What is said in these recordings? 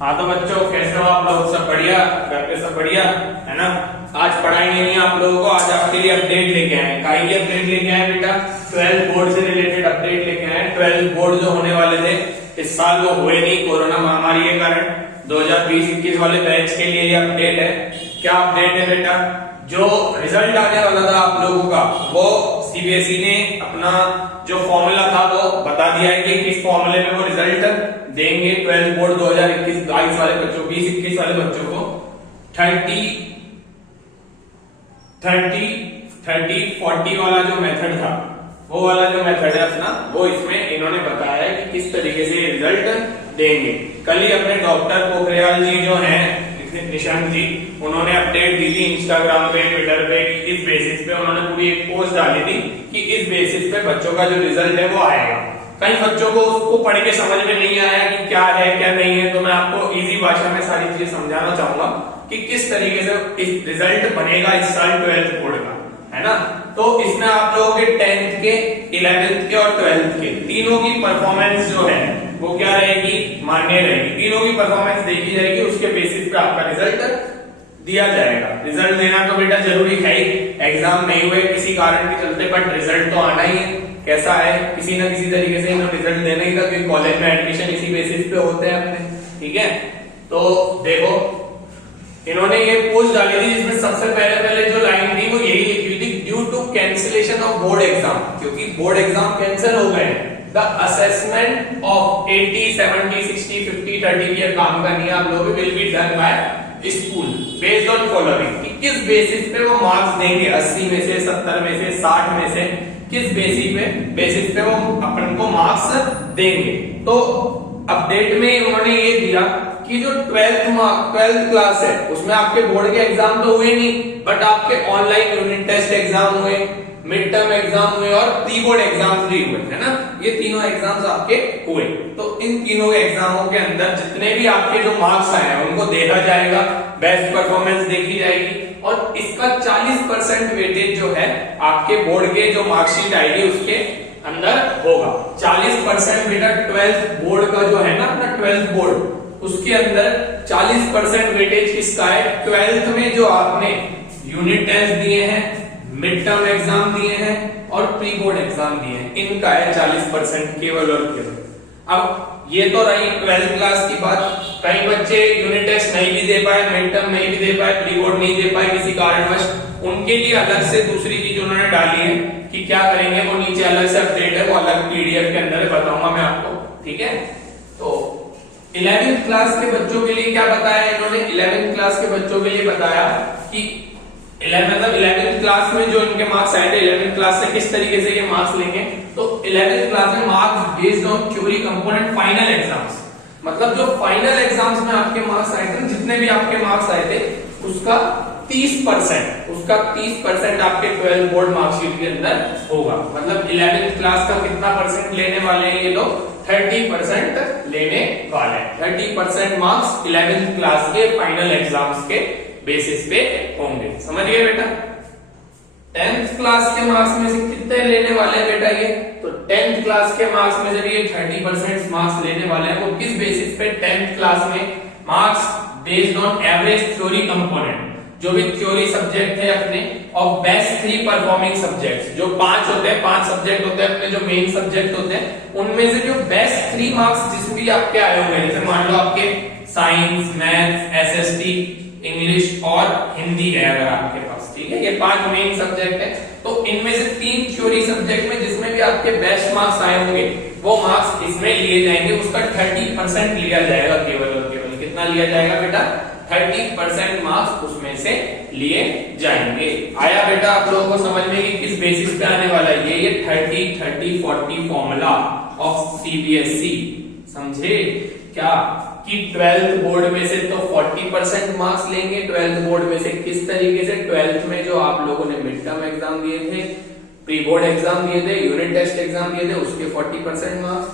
हाँ तो बच्चों कैसे हो आप लोग? सब बढ़िया? घर पे सब बढ़िया है ना? आज पढ़ाई नहीं है आप लोगों को, आज आपके लिए अपडेट लेके आए। काई की अपडेट लेके आए बेटा? 12th बोर्ड से रिलेटेड अपडेट लेके आए। 12th बोर्ड जो होने वाले थे इस साल वो हुए नहीं कोरोना महामारी के कारण। 2020-21 वाले बैच के लिए ये अपडेट है। क्या अपडेट है बेटा? जो रिजल्ट आने वाला था आप लोगों का वो सीबीएसई ने अपना जो फॉर्मूला था वो बता दिया है कि किस फॉर्मूले में वो रिजल्ट देंगे। 12th बोर्ड 2021-22 वाले बच्चों, 20-21 वाले बच्चों को 30-40 वाला जो मेथड था, वो वाला जो मेथड है अपना, वो इसमें इन्होंने बताया है कि किस तरीके से रिजल्ट देंगे। कल ही अपने डॉक्टर पोखरियाल जी जो हैं, निशंक जी, उन्होंने अपडेट दी थी इंस्टाग्राम पे, ट्विटर पे। इस बेसिस पे उन्होंने पूरी एक पोस्ट डाली थी कि इस बेसिस पे बच्चों का जो रिजल्ट है वो आएगा। कई बच्चों को उसको पढ़ के समझ में नहीं आया कि क्या है क्या नहीं है, तो मैं आपको इजी भाषा में सारी चीजें समझाना चाहूंगा कि किस तरीके से इस रिजल्ट बनेगा इस साल 12th बोर्ड का, है ना? तो इसमें आप लोगों के 10th के, 11th के और 12th के तीनों की परफॉर्मेंस जो है वो क्या रहेगी? मान्य रहेगी। तीनों की परफॉर्मेंस देखी जाएगी, उसके बेसिस पे आपका रिजल्ट दिया जाएगा। रिजल्ट देना तो बेटा जरूरी है ही, एग्जाम नहीं हुए किसी कारण के चलते, बट रिजल्ट तो आना ही है। कैसा है? किसी ना किसी तरीके से इन्हें रिजल्ट देना ही था, क्योंकि कॉलेज में एडमिशन इसी बेसिस पे होते हैं अपने, ठीक है? तो देखो, इन्होंने ये पोस्ट डाली थी जिसमें सबसे पहले जो लाइन थी वो यही लिखी थी, due to cancellation of board exam, क्योंकि बोर्ड एग्जाम कैंसिल हो गए, द असेसमेंट ऑफ 80, 70, 60, 50, 30 ईयर काम का नहीं आप लोग will be done by school based on following, कि किस बेसिस पे वो मार्क्स देंगे, 80 में से, 70 में से, 60 में से, किस बेसिस पे वो अपन को मार्क्स देंगे। तो अपडेट में उन्होंने ये दिया कि जो 12th क्लास है उसमें आपके बोर्ड के एग्जाम तो हुए नहीं, बट आपके ऑनलाइन यूनिट टेस्ट एग्जाम हुए, मिड टर्म एग्जाम हुए और प्री बोर्ड एग्जाम भी हुए, है ना? ये तीनों एग्जाम्स आपके हुए। तो इन तीनों एग्जामों के अंदर जितने भी आपके जो मार्क्स आए हैं उनको देखा जाएगा, बेस्ट परफॉर्मेंस देखी जाएगी, और इसका 40% वेटेज जो है आपके बोर्ड के जो मार्कशीट आएगी उसके अंदर होगा। 40% बेटा 12th बोर्ड का जो है ना, अपना 12th बोर्ड, उसके अंदर 40% वेटेज किसका है? 12th में जो आपने यूनिट टेस्ट दिए हैं, मिड टर्म एग्जाम दिए हैं और प्री बोर्ड एग्जाम दिए हैं, इनका है 40% केवल और केवल। अब ये तो रही 12th क्लास की बात। कई बच्चे यूनिट टेस्ट नहीं भी दे पाए, मिड टर्म नहीं भी दे पाए, प्री बोर्ड नहीं दे पाए किसी कारणवश, उनके लिए अलग से दूसरी चीज उन्होंने डाली है कि क्या करेंगे, वो नीचे अलग से अपडेट है, वो अलग पीडीएफ के अंदर बताऊंगा मैं आपको, ठीक है? तो 11th क्लास के बच्चों के लिए क्या बताया इन्होंने? 11th क्लास के बच्चों के लिए बताया कि 11th क्लास में जो इनके मार्क्स आए थे, 11th क्लास से किस तरीके से ये मार्क्स लेंगे। तो 11th क्लास में marks based on theory component final exams, मतलब जो फाइनल एग्जाम्स में आपके मार्क्स आए थे, जितने भी आपके मार्क्स आए थे उसका 30% आपके 12th बोर्ड मार्कशीट के अंदर होगा। मतलब 11th क्लास का कितना परसेंट लेने वाले हैं ये लोग? 30% लेने वाले हैं। 30% मार्क्स 11th क्लास के फाइनल एग्जाम्स के बेसिस पे होंगे। समझ गए बेटा? 10th क्लास के मार्क्स में से कितने लेने वाले हैं बेटा ये? तो 10th क्लास के मार्क्स में से भी ये 30% मार्क्स लेने वाले हैं। वो किस बेसिस पे? 10th क्लास में marks based on average theory component, जो भी थ्योरी सब्जेक्ट है अपने, और बेस्ट 3 परफॉर्मिंग सब्जेक्ट्स, जो 5 होते हैं, 5 सब्जेक्ट होते हैं अपने जो मेन सब्जेक्ट होते हैं, उनमें से जो बेस्ट 3 मार्क्स जिस भी आपके आए होंगे, जैसे मान लो आपके साइंस, मैथ्स, एसएसटी, इंग्लिश और हिंदी है अगर आपके पास, ठीक है? ये 5 मेन सब्जेक्ट है। तो इनमें से 3 थ्योरी सब्जेक्ट में जिसमें भी आपके बेस्ट मार्क्स आए होंगे वो मार्क्स इसमें लिए जाएंगे, उसका 30% लिया जाएगा केवल और केवल। कितना लिया जाएगा बेटा? 30% मार्क्स उसमें से लिए जाएंगे। आया बेटा आप लोगों को समझ में कि किस बेसिस पे आने वाला है ये 30-30-40 फॉर्मूला ऑफ सीबीएसई? समझे क्या? कि 12th बोर्ड में से तो 40% मार्क्स लेंगे। 12th बोर्ड में से किस तरीके से? 12th में जो आप लोगों ने मिड टर्म एग्जाम दिए थे, प्री बोर्ड एग्जाम दिए थे, यूनिट टेस्ट एग्जाम दिए थे, उसके 40% मार्क्स,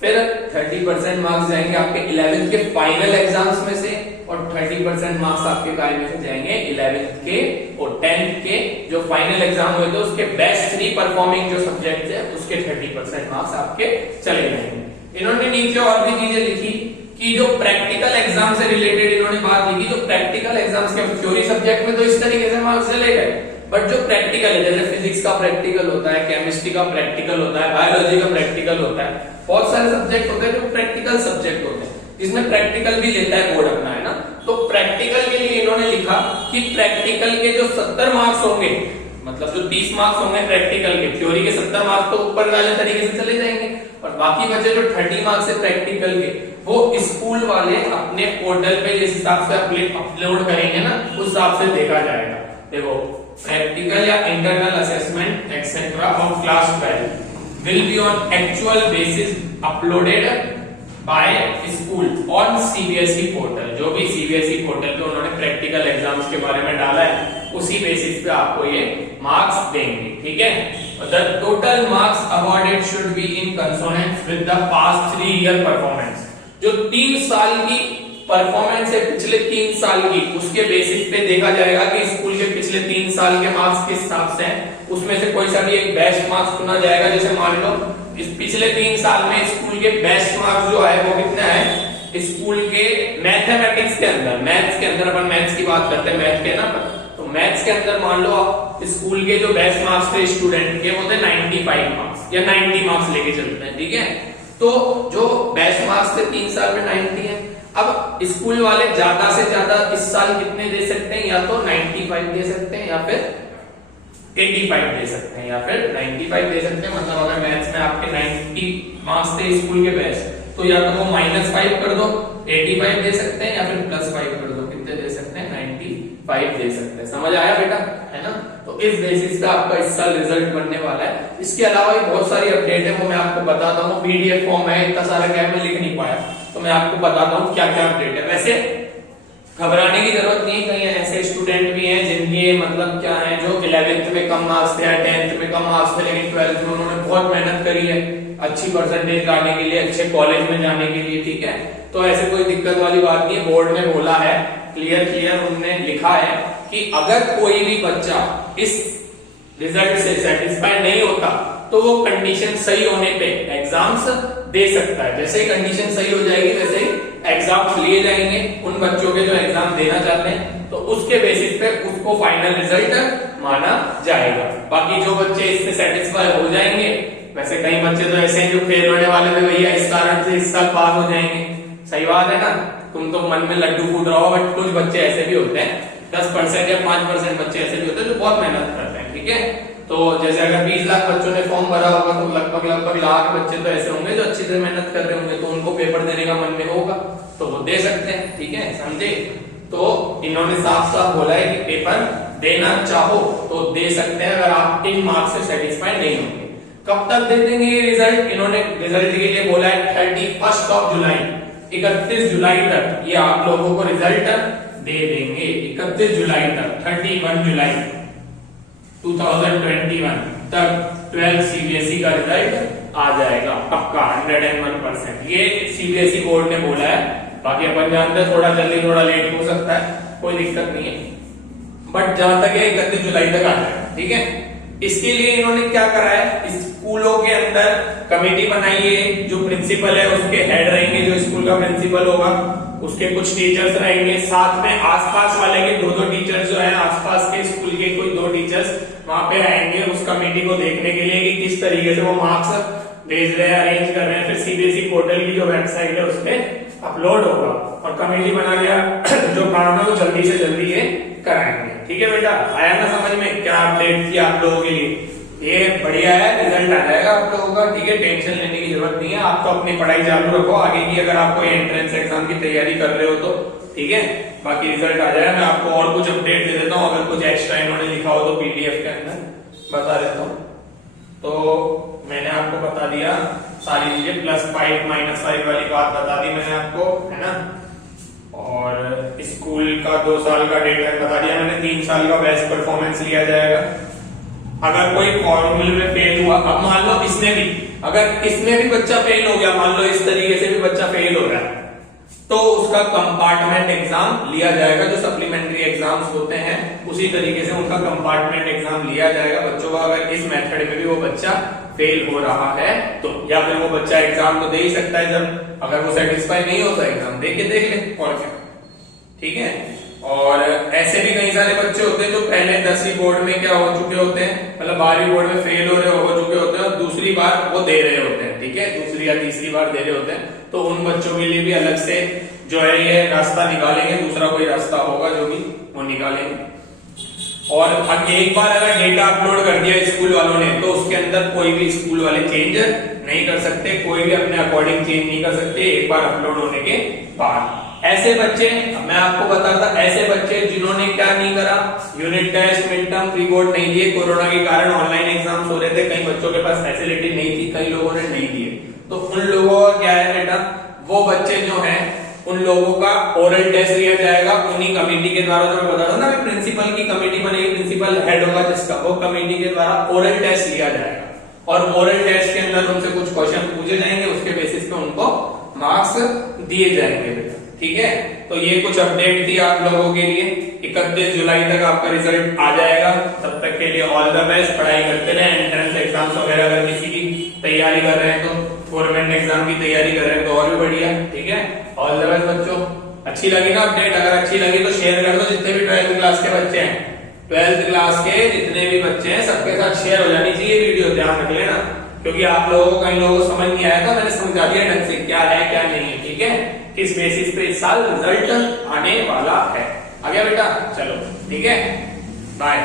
फिर 30% मार्क्स जाएंगे आपके 11th के फाइनल एग्जाम्स में से, और 30% मार्क्स आपके काय में से जाएंगे 11th के और 10th के जो फाइनल एग्जाम हुए थे उसके बेस्ट 3 परफॉर्मिंग जो सब्जेक्ट है उसके 30% मार्क्स आपके चले जाएंगे। इन्होंने नीचे और भी चीजें लिखी कि जो प्रैक्टिकल एग्जाम से रिलेटेड इन्होंने बात लिखी, जो प्रैक्टिकल एग्जाम्स के थ्योरी सब्जेक्ट में तो इस तरीके से मार्क्स चले गए, बट जो प्रैक्टिकल है जैसे फिजिक्स का प्रैक्टिकल होता है, केमिस्ट्री का प्रैक्टिकल होता है, बायोलॉजी का प्रैक्टिकल होता है, बहुत सारे सब्जेक्ट होते हैं जो प्रैक्टिकल सब्जेक्ट होते हैं, जिसमें प्रैक्टिकल भी लेता है बोर्ड अपना, है ना। तो प्रैक्टिकल के लिए इन्होंने लिखा कि प्रैक्टिकल के जो 70 मार्क्स होंगे, मतलब जो 30 मार्क्स होंगे प्रैक्टिकल के, थ्योरी के 70 मार्क्स तो ऊपर वाले तरीके से चले जाएंगे, और बाकी बचे जो 30 मार्क्स है प्रैक्टिकल के, वो स्कूल वाले अपने पोर्टल पे जिस हिसाब से अपलोड करेंगे ना, उस हिसाब से देखा जाएगा। देखो, प्रैक्टिकल या internal assessment etcetera of class 12 will be on actual basis uploaded by school on CBSE portal. जो भी सीबीएसई पोर्टल पे उन्होंने प्रैक्टिकल एग्जाम्स के बारे में डाला है, उसी बेसिस पे आपको ये मार्क्स देंगे, ठीक है। The total marks awarded should be in consonance with the past 3 year performance. जो 3 साल की परफॉर्मेंस है पिछले 3 साल की, उसके बेसिस पे देखा जाएगा कि स्कूल के पिछले 3 साल के मार्क्स किस हिसाब से हैं, उसमें से कोई सा भी एक बेस्ट मार्क्स चुना जाएगा। जैसे मान लो इस पिछले 3 साल में स्कूल के बेस्ट मार्क्स जो है वो कितना है, स्कूल के मैथमेटिक्स के अंदर, मैथ्स के अंदर, अपन मैथ्स की बात करते हैं, मैथ के ना, तो मैथ्स के अंदर मान लो स्कूल के जो बेस्ट मार्क्स थे स्टूडेंट के, वो थे 95 मार्क्स या 90 मार्क्स लेके चलते हैं, ठीक है। तो जो बेस्ट मार्क्स थे 3 साल में 90 है। अब स्कूल वाले ज्यादा से ज्यादा इस साल कितने दे सकते हैं, या तो 95 दे सकते हैं, या फिर 85 दे सकते हैं, या फिर 95 दे सकते हैं। मतलब अगर मैथ्स में आपके 90 मार्क्स थे स्कूल के बेस्ट, तो या तो वो -5 कर दो, 85 दे सकते हैं, या फिर +5 कर दो, कितने दे सकते हैं, 95 दे सकते हैं। समझ आया बेटा, है ना। तो इस बेसिस पे आपका इस साल रिजल्ट बनने वाला है। इसके अलावा भी बहुत सारी अपडेट है, वो मैं आपको बताता हूँ। पीडीएफ फॉर्म है, इतना सारा क्या मैं लिख नहीं पाया, तो मैं आपको बताता हूँ क्या क्या अपडेट है। वैसे घबराने की जरूरत नहीं, कहीं ऐसे स्टूडेंट भी हैं जिनके मतलब क्या है, जो 11th में कम मार्क्स थे, 10th में कम मार्क्स थे, लेकिन 12th में उन्होंने बहुत मेहनत करी है अच्छी परसेंटेज लाने के लिए, अच्छे कॉलेज में जाने के लिए, ठीक है। तो ऐसे कोई दिक्कत वाली बात नहीं है। बोर्ड ने बोला है, क्लियर उन्होंने लिखा है कि अगर कोई भी बच्चा इस रिजल्ट से सेटिस्फाइड नहीं होता, तो वो कंडीशन सही होने पे एग्जाम्स दे सकता है। जैसे ही कंडीशन सही हो जाएगी, वैसे ही एग्जाम्स लिए जाएंगे उन बच्चों के जो एग्जाम देना चाहते हैं, तो उसके बेसिस पे उसको फाइनल रिजल्ट माना जाएगा। बाकी जो बच्चे इससे सेटिस्फाई हो जाएंगे, वैसे कई बच्चे तो ऐसे हैं जो फेल होने वाले थे भैया, इस कारण से इस साल पास हो जाएंगे। सही बात है ना, तुम तो मन में लड्डू फूट रहा हो, बट कुछ बच्चे ऐसे भी होते हैं, 10% या 5% बच्चे ऐसे भी होते हैं जो बहुत मेहनत करते हैं, ठीक है। तो जैसे अगर 20 लाख बच्चों ने फॉर्म भरा होगा, तो लगभग लाख बच्चे तो ऐसे होंगे जो अच्छी से मेहनत कर रहे होंगे, तो उनको पेपर देने का मन में होगा, तो वो दे सकते हैं, ठीक है, समझे। तो इन्होंने साफ साफ बोला है कि पेपर देना चाहो तो दे सकते हैं, अगर आप इन मार्क्स से सेटिस्फाइड नहीं होंगे। कब तक दे देंगे ये रिजल्ट, इन्होंने रिजल्ट के लिए बोला है 31 जुलाई, 31 जुलाई तक ये आप लोगों को रिजल्ट दे देंगे। 31 जुलाई तक, 31 जुलाई 2021 तक 12 सीबीएसई का रिजल्ट आ जाएगा पक्का 101%। ये सीबीएसई बोर्ड ने बोला है, बाकी अपन जानते हैं थोड़ा जल्दी थोड़ा लेट हो सकता है, कोई दिक्कत नहीं है, बट जहां तक है 31 जुलाई तक आ जाएगा, ठीक है। इसके लिए इन्होंने क्या करा है, स्कूलों के अंदर कमेटी बनाई है, जो प्रिंसिपल है उसके हेड रहेंगे, जो स्कूल का प्रिंसिपल होगा उसके कुछ टीचर्स रहेंगे, साथ में आसपास वाले के 2 टीचर्स जो है, आसपास के स्कूल के कोई 2 टीचर्स वहां पे आएंगे उस कमेटी को देखने के लिए कि किस तरीके से वो मार्क्स भेज रहे हैं, अरेंज कर रहे हैं। फिर सीबीएसई पोर्टल की जो वेबसाइट है उसपे अपलोड होगा, और कमेटी बना के जो काम है वो जल्दी से जल्दी ये कराएंगे, ठीक है बेटा। आया ना समझ में क्या अपडेट थी आप लोगों के लिए, ये बढ़िया है, रिजल्ट आ जाएगा आप लोगों का, ठीक है, टेंशन लेने की जरूरत नहीं है। आप तो अपनी पढ़ाई चालू रखो आगे की, अगर आपको एंट्रेंस एग्जाम की तैयारी कर रहे हो तो, ठीक है। बाकी रिजल्ट आ जाएगा, मैं आपको और कुछ अपडेट दे देता हूँ, अगर कुछ एक्स्ट्रा इन्होंने लिखा हो तो पीडीएफ के अंदर बता देता हूँ। तो मैंने आपको बता दिया सारी चीजें, +5 -5 वाली बात बता दी मैंने आपको, है ना। और स्कूल का 2 साल का डेटा बता दिया मैंने, 3 साल का बेस्ट परफॉर्मेंस लिया जाएगा। अगर कोई फॉर्मूले में फेल हुआ, अब मान लो इसमें भी, अगर इसमें भी बच्चा फेल हो गया, मान लो इस तरीके से भी बच्चा फेल हो रहा है, तो उसका कंपार्टमेंट एग्जाम लिया जाएगा। जो सप्लीमेंट्री एग्जाम्स होते हैं उसी तरीके से उनका कंपार्टमेंट एग्जाम लिया जाएगा बच्चों का। अगर इस मेथड में भी वो बच्चा फेल हो रहा है तो, या फिर वो बच्चा एग्जाम तो दे ही सकता है, जब अगर वो सेटिस्फाई नहीं होता एग्जाम दे के देख ले और क्या, ठीक है। और ऐसे भी कई सारे बच्चे होते हैं जो पहले 10वीं बोर्ड में क्या हो चुके होते हैं, मतलब 12वीं बोर्ड में फेल हो चुके होते हैं और दूसरी बार वो दे रहे होते हैं, ठीक है, दूसरी या तीसरी बार दे रहे होते हैं, तो उन बच्चों के लिए भी अलग से जो है ये रास्ता निकालेंगे, दूसरा कोई रास्ता होगा जो भी वो निकालेंगे। और एक बार अगर डेटा अपलोड कर दिया स्कूल वालों ने तो उसके अंदर कोई भी स्कूल वाले चेंज नहीं कर सकते, कोई भी अपने अकॉर्डिंग चेंज नहीं कर सकते एक बार अपलोड होने के बाद। ऐसे बच्चे, मैं आपको बताता, ऐसे बच्चे जिन्होंने क्या नहीं करा, unit test, mid term, pre board नहीं दिए, कोरोना के कारण ऑनलाइन एग्जाम्स हो रहे थे, कई बच्चों के पास फैसिलिटी नहीं थी, कई लोगों ने नहीं दिए, तो उन लोगों का क्या है बेटा, वो बच्चे जो हैं उन लोगों का ओरल टेस्ट लिया जाएगा उन्हीं कमेटी के द्वारा, जो मैं बता रहा था ना, प्रिंसिपल की कमेटी बनेगी, प्रिंसिपल हेड होगा जिसका, वो कमेटी के द्वारा ओरल टेस्ट लिया जाएगा और ओरल टेस्ट के अंदर उनसे कुछ क्वेश्चन पूछे जाएंगे, उसके बेसिस पे उनको मार्क्स दिए जाएंगे बेटा, ठीक है। तो ये कुछ अपडेट थी आप लोगों के लिए, 31 जुलाई तक आपका रिजल्ट आ जाएगा, तब तक के लिए ऑल द बेस्ट, पढ़ाई करते रहे, एंट्रेंस एग्जाम्स वगैरह अगर किसी की तैयारी कर रहे हैं तो, गवर्नमेंट एग्जाम की तैयारी कर रहे हैं तो और भी बढ़िया, ठीक है। ऑल द बेस्ट बच्चों, अच्छी लगी ना अपडेट, अगर अच्छी लगी तो शेयर कर दो, जितने भी 12th क्लास के बच्चे हैं, 12th क्लास के जितने भी बच्चे हैं सबके साथ शेयर हो जानी चाहिए वीडियो, ध्यान रख लेना, क्योंकि आप लोगों को, कई लोगों को समझ नहीं आया था, मैंने समझा दिया ढंग से क्या है क्या नहीं है, ठीक है, किस बेसिस पे इस साल रिजल्ट आने वाला है। आ गया बेटा, चलो ठीक है, बाय।